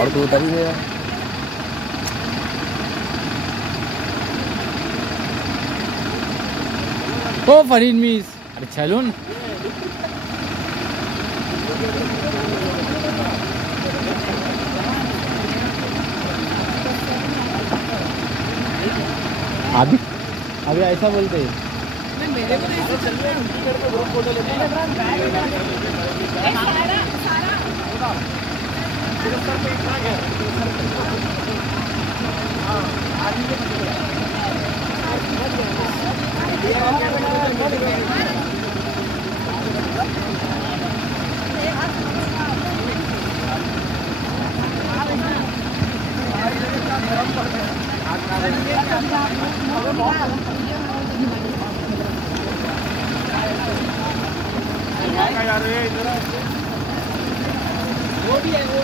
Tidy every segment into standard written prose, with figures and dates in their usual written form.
और तो उतर ही गया। ओ फरीद मीस, अरे चलो न। अभी ऐसा बोलते हैं। मेरे को ऐसे चल रहा है, ग्रुप फोटो लेते हैं। वो भी है, वो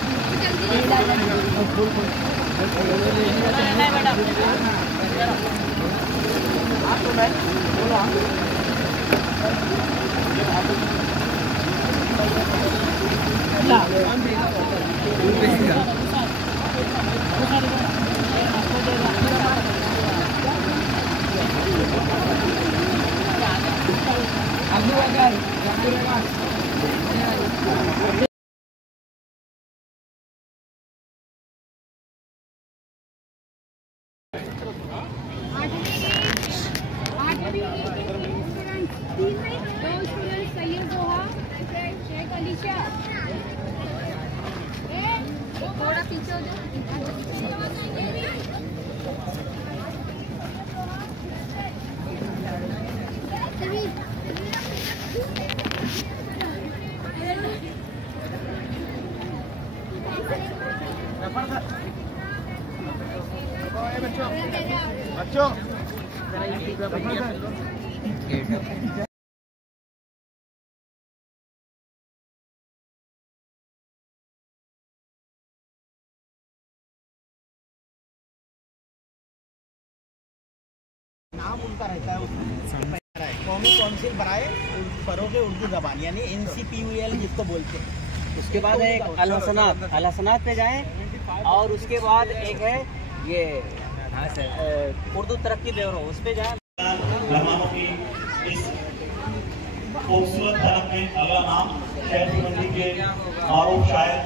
थोड़ा पीछे हो जाओ। बच्चों नाम उनका रहता है उसमें कौमी काउंसिल बनाए फरोगे उर्दू जबान यानी NCPUL जिसको बोलते हैं। उसके बाद है अल हसनात पे जाएं और उसके बाद एक है ये उर्दू तरक्की ब्यूरो उस पे जाएं। मेहमानों की इस खूबसूरत तरफ में अगला नाम शहर मंडी के मारूफ शायर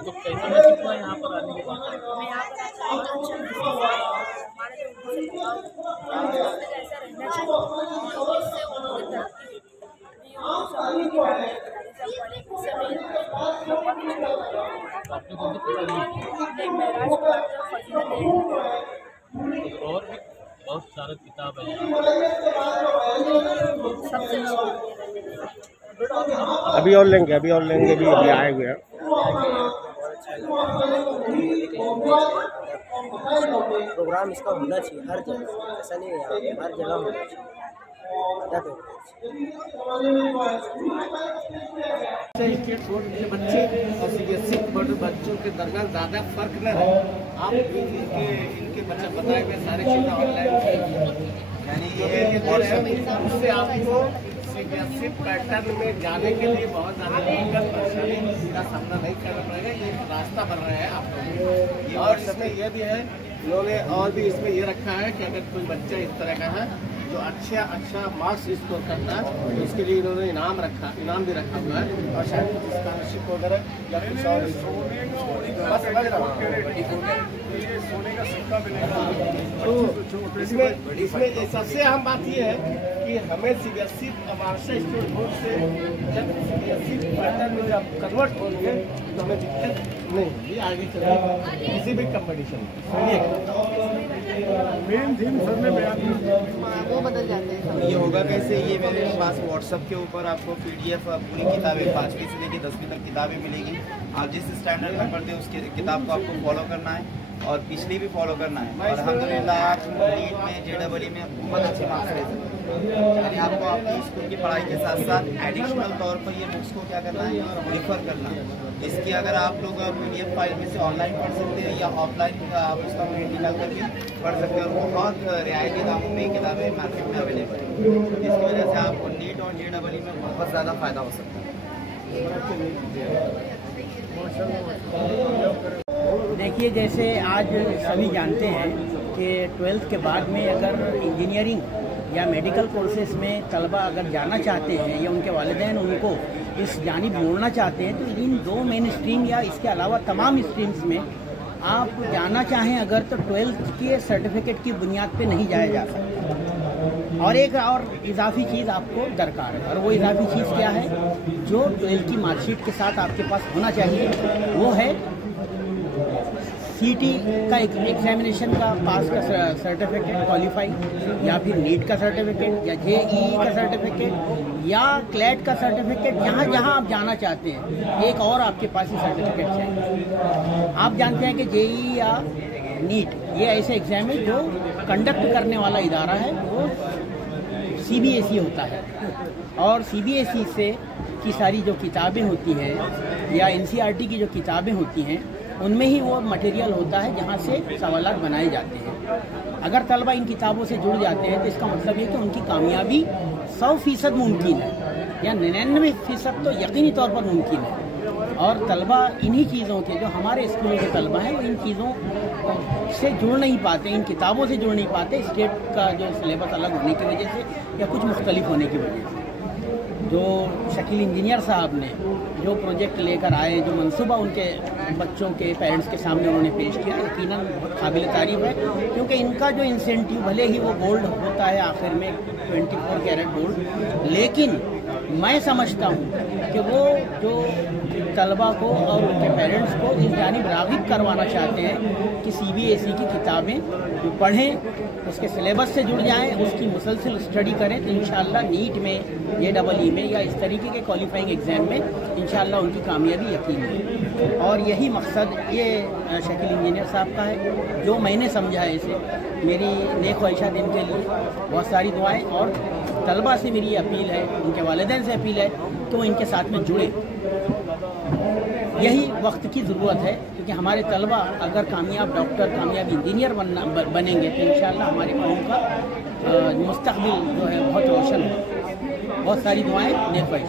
तो कैसा महसूस हुआ यहाँ पर आने के बाद? आपने कौन सी किताब ली? और भी बहुत सारा किताब है अभी और लेंगे भी अभी आए हुए हैं। प्रोग्राम इसका होना चाहिए हर जगह, ऐसा नहीं है हर जगह होना चाहिए। स्टेट बोर्ड के बच्चे और CBSE बोर्ड बच्चों के दरमियान ज़्यादा फर्क न रहे। आप इनके बच्चे बताए हुए सारी चीज़ें ऑनलाइन यानी उससे आपको सीबीएसई पैटर्न में जाने के लिए बहुत ज़्यादा दिक्कत परेशानी का सामना नहीं करना पड़ेगा, ये रास्ता बन रहा है आप लोगों को। और इसमें यह भी है, इन्होंने और भी इसमें ये रखा है कि अगर कोई बच्चा इस तरह का है जो अच्छा मार्क्स स्कोर करता है तो उसके लिए इन्होंने इनाम भी रखा हुआ है, और शायद कुछ स्कॉलरशिप वगैरह या कुछ और बस समझ रहा हूँ। तो इसमें सबसे अहम बात यह है कि हमें सीबीएसई महाराष्ट्र स्टेट बोर्ड से जब सीबीएसई पैटर्न में जब कन्वर्ट होंगे तो हमें दिक्कत नहीं होगी आगे चलकर किसी भी कंपटीशन में। मेन थीम सर ने बयान वो बदल जाते हैं। ये होगा कैसे, ये मेरे पास व्हाट्सएप के ऊपर आपको PDF पूरी किताबें 5वीं से लेकर 10वीं तक किताबें मिलेगी। आप जिस स्टैंडर्ड में पढ़ते हैं उसके किताब को आपको फॉलो करना है और पिछली भी फॉलो करना है। और अल्हम्दुलिल्लाह आप नीट में JEE में बहुत अच्छे मार्क्स ले सकते हैं। यानी आपको आपकी स्कूल की पढ़ाई के साथ साथ एडिशनल तौर पर ये बुक्स को क्या करना है, रिफर करना है। इसकी अगर आप लोग PDF फाइल में से ऑनलाइन पढ़ सकते हैं या ऑफलाइन आप उसका प्रिंट निकाल करके पढ़ सकते हैं, और बहुत रियायती दामों में किताबें मार्केट में अवेलेबल है। इसकी वजह से आपको नीट और JEE में बहुत ज़्यादा फ़ायदा हो सकता है। देखिए, जैसे आज सभी जानते हैं कि 12th के बाद में अगर इंजीनियरिंग या मेडिकल कोर्सेज में तलबा अगर जाना चाहते हैं या उनके वालिदैन उनको इस जानिब मोड़ना चाहते हैं, तो इन 2 मेन स्ट्रीम या इसके अलावा तमाम स्ट्रीम्स में आप जाना चाहें अगर तो 12th के सर्टिफिकेट की बुनियाद पे नहीं जाया जा सकता। और एक और इजाफी चीज़ आपको दरकार है, और वो इजाफी चीज़ क्या है जो 12th की मार्कशीट के साथ आपके पास होना चाहिए, वो है CT का एग्जामिनेशन का पास का सर्टिफिकेट क्वालिफाई, या फिर नीट का सर्टिफिकेट, या JEE का सर्टिफिकेट, या क्लैट का सर्टिफिकेट। जहाँ आप जाना चाहते हैं एक और आपके पास ही सर्टिफिकेट चाहिए। आप जानते हैं कि JEE या नीट ये ऐसे एग्जाम है जो कंडक्ट करने वाला इदारा है, वो CBSE होता है, और CBSE से की सारी जो किताबें होती हैं या NCERT की जो किताबें होती हैं उनमें ही वो मटेरियल होता है जहाँ से सवालात बनाए जाते हैं। अगर तलबा इन किताबों से जुड़ जाते हैं तो इसका मतलब ये कि उनकी कामयाबी 100% मुमकिन है, या 99% तो यकीनी तौर पर मुमकिन है। और तलबा इन्हीं चीज़ों के, जो हमारे स्कूलों के तलबा हैं, वो इन चीज़ों से जुड़ नहीं पाते, इन किताबों से जुड़ नहीं पाते, स्टेट का जो सिलेबस अलग होने की वजह से या कुछ मुख्तलिफ होने की वजह से। जो शकील इंजीनियर साहब ने जो प्रोजेक्ट लेकर आए, जो मंसूबा उनके बच्चों के पेरेंट्स के सामने उन्होंने पेश किया, यकीनन बहुत काबिल तारीफ है, क्योंकि इनका जो इंसेंटिव भले ही वो गोल्ड होता है आखिर में 24 कैरेट गोल्ड, लेकिन मैं समझता हूँ कि वो जो तलबा को और उनके पेरेंट्स को इस जानिब राग़िब करवाना चाहते हैं कि CBSE की किताबें वो पढ़ें, उसके सिलेबस से जुड़ जाएं, उसकी मुसलसल स्टडी करें, तो इंशाअल्लाह नीट में JEE में या इस तरीके के क्वालिफाइंग एग्ज़ाम में इंशाअल्लाह उनकी कामयाबी यकीन है। और यही मकसद ये शकील इंजीनियर साहब का है, जो मैंने समझा है इसे। मेरी नेक ख्वाहिशात इनके लिए, बहुत सारी दुआएं, और तलबा से मेरी अपील है, उनके वालिदैन से अपील है कि वो इनके साथ में जुड़े। यही वक्त की ज़रूरत है, क्योंकि हमारे तलबा अगर कामयाब डॉक्टर, कामयाब इंजीनियर बनेंगे तो इंशाअल्लाह हमारे कौम का मुस्तक़बिल जो है बहुत रोशन है। बहुत सारी दुआएं, नेक ख्वाहिश।